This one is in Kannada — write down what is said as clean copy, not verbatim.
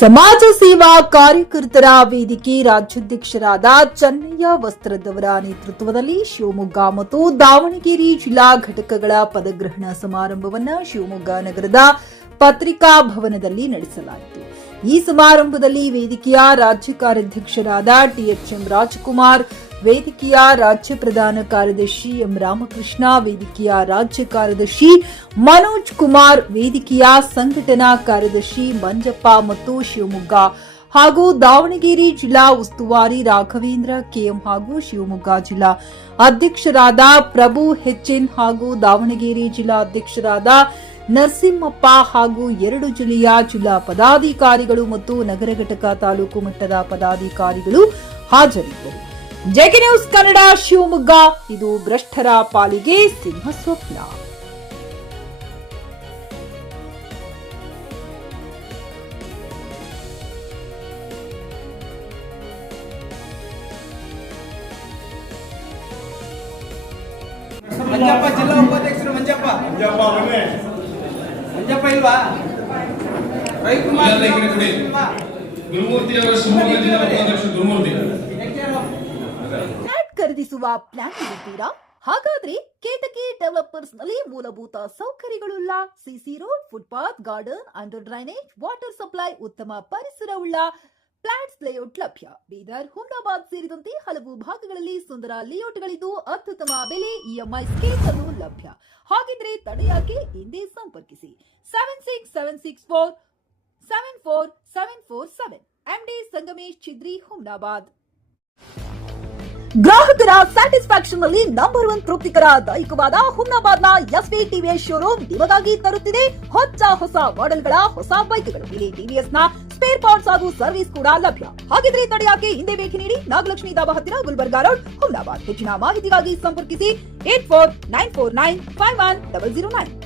ಸಮಾಜ ಸೇವಾ ಕಾರ್ಯಕರ್ತರ ವೇದಿಕೆ ರಾಜ್ಯಾಧ್ಯಕ್ಷರಾದ ಚೆನ್ನಯ್ಯ ವಸ್ತ್ರದವರ ನೇತೃತ್ವದಲ್ಲಿ ಶಿವಮೊಗ್ಗ ಮತ್ತು ದಾವಣಗೆರೆ ಜಿಲ್ಲಾ ಘಟಕಗಳ ಪದಗ್ರಹಣ ಸಮಾರಂಭವನ್ನು ಶಿವಮೊಗ್ಗ ನಗರದ ಪತ್ರಿಕಾ ಭವನದಲ್ಲಿ ನಡೆಸಲಾಯಿತು. ಈ ಸಮಾರಂಭದಲ್ಲಿ ವೇದಿಕೆಯ ರಾಜ್ಯ ಕಾರ್ಯಾಧ್ಯಕ್ಷರಾದ ಟಿಎಚ್ಎಂ ರಾಜಕುಮಾರ್, ವೇದಿಕೆಯ ರಾಜ್ಯ ಪ್ರಧಾನ ಕಾರ್ಯದರ್ಶಿ ಎಂ ರಾಮಕೃಷ್ಣ, ವೇದಿಕೆಯ ರಾಜ್ಯ ಕಾರ್ಯದರ್ಶಿ ಮನೋಜ್ ಕುಮಾರ್, ವೇದಿಕೆಯ ಸಂಘಟನಾ ಕಾರ್ಯದರ್ಶಿ ಮಂಜಪ್ಪ ಮತ್ತು ಶಿವಮೊಗ್ಗ ಹಾಗೂ ದಾವಣಗೆರೆ ಜಿಲ್ಲಾ ಉಸ್ತುವಾರಿ ರಾಘವೇಂದ್ರ ಕೆಎಂ ಹಾಗೂ ಶಿವಮೊಗ್ಗ ಜಿಲ್ಲಾ ಅಧ್ಯಕ್ಷರಾದ ಪ್ರಭು ಎಚ್ಎನ್ ಹಾಗೂ ದಾವಣಗೆರೆ ಜಿಲ್ಲಾ ಅಧ್ಯಕ್ಷರಾದ ನರಸಿಂಹಪ್ಪ ಹಾಗೂ 2 ಜಿಲ್ಲೆಯ ಜಿಲ್ಲಾ ಪದಾಧಿಕಾರಿಗಳು ಮತ್ತು ನಗರ ಘಟಕ ತಾಲೂಕು ಮಟ್ಟದ ಪದಾಧಿಕಾರಿಗಳು ಹಾಜರಿದ್ದರು. JK news Kannada Shivamogga. ಇದು ಭ್ರಷ್ಟರ ಪಾಲಿಗೆ ಸಿಂಹ ಸ್ವಪ್ನ. ಮಂಜಪ್ಪ ಜಿಲ್ಲಾ ಉಪಾಧ್ಯಕ್ಷರು ಮಂಜಪ್ಪ ಇಲ್ವಾ? ರವಿಕುಮಾರ್ ಗುರುಮೂರ್ತಿ ಅವರ ಶಿವಮೊಗ್ಗ ಜಿಲ್ಲಾ ಉಪಾಧ್ಯಕ್ಷರು ಗುರುಮೂರ್ತಿ. ಫ್ಲಾಟ್ ಖರೀದಿಸುವ ಪ್ಲಾನ್ ಇದ್ದೀರಾ? ಹಾಗಾದ್ರೆ ಕೇತಕಿ ಡೆವಲಪರ್ಸ್ ನಲ್ಲಿ ಮೂಲಭೂತ ಸೌಕರ್ಯಗಳುಳ್ಳ CC road, footpath, garden, under drainage, water supply, ಉತ್ತಮ ಪರಿಸರವುಳ್ಳ ಫ್ಲಾಟ್ಸ್ ಲೇಔಟ್ ಲಭ್ಯ. ಬೀದರ್, ಹುಮ್ನಾಬಾದ್ ಸೇರಿದಂತೆ ಹಲವು ಭಾಗಗಳಲ್ಲಿ ಸುಂದರ ಲೇಔಟ್ಗಳಿದ್ದು ಅತ್ಯುತ್ತಮ ಬೆಲೆ, ಇಎಂಐ ಸ್ಕೀಮ್ಸ್ ಅನ್ನು ಲಭ್ಯ. ಹಾಗಿದ್ರೆ ತಡೆಯಾಕೆ? ಹಿಂದೆ ಸಂಪರ್ಕಿಸಿ 7676474747 ಎಂಡಿ ಸಂಗಮೇಶ್ ಚಿದ್ರಿ, ಹುಮ್ನಾಬಾದ್. ಗ್ರಾಹಕರ ಸ್ಯಾಟಿಸ್ಫ್ಯಾಕ್ಷನ್ ನಲ್ಲಿ ನಂಬರ್ 1 ತೃಪ್ತಿಕರ ದೈಹಿಕವಾದ ಹುಮ್ನಾಬಾದ್ನ ಎಸ್ವಿ ಟಿವಿಎಸ್ ಶೋರೂಮ್ ನಿಮಗಾಗಿ ತರುತ್ತಿದೆ ಹೊಸ ಮಾಡೆಲ್ಗಳ ಹೊಸ ಬೈಕ್ಗಳು. ಇಲ್ಲಿ ಟಿವಿಎಸ್ ನ ಸ್ಪೇರ್ ಪಾರ್ಟ್ಸ್ ಹಾಗೂ ಸರ್ವಿಸ್ ಕೂಡ ಲಭ್ಯ. ಹಾಗಿದ್ರೆ ತಡೆಯಾಕೆ? ಹಿಂದೆ ಭೇಟಿ ನೀಡಿ. ನಾಗಲಕ್ಷ್ಮಿ ದಾಬಾ ಹತ್ತಿರ, ಗುಲ್ಬರ್ಗಾ ರೋಡ್, ಹುಮ್ನಾಬಾದ್. ಹೆಚ್ಚಿನ ಮಾಹಿತಿಗಾಗಿ ಸಂಪರ್ಕಿಸಿ 8494951009.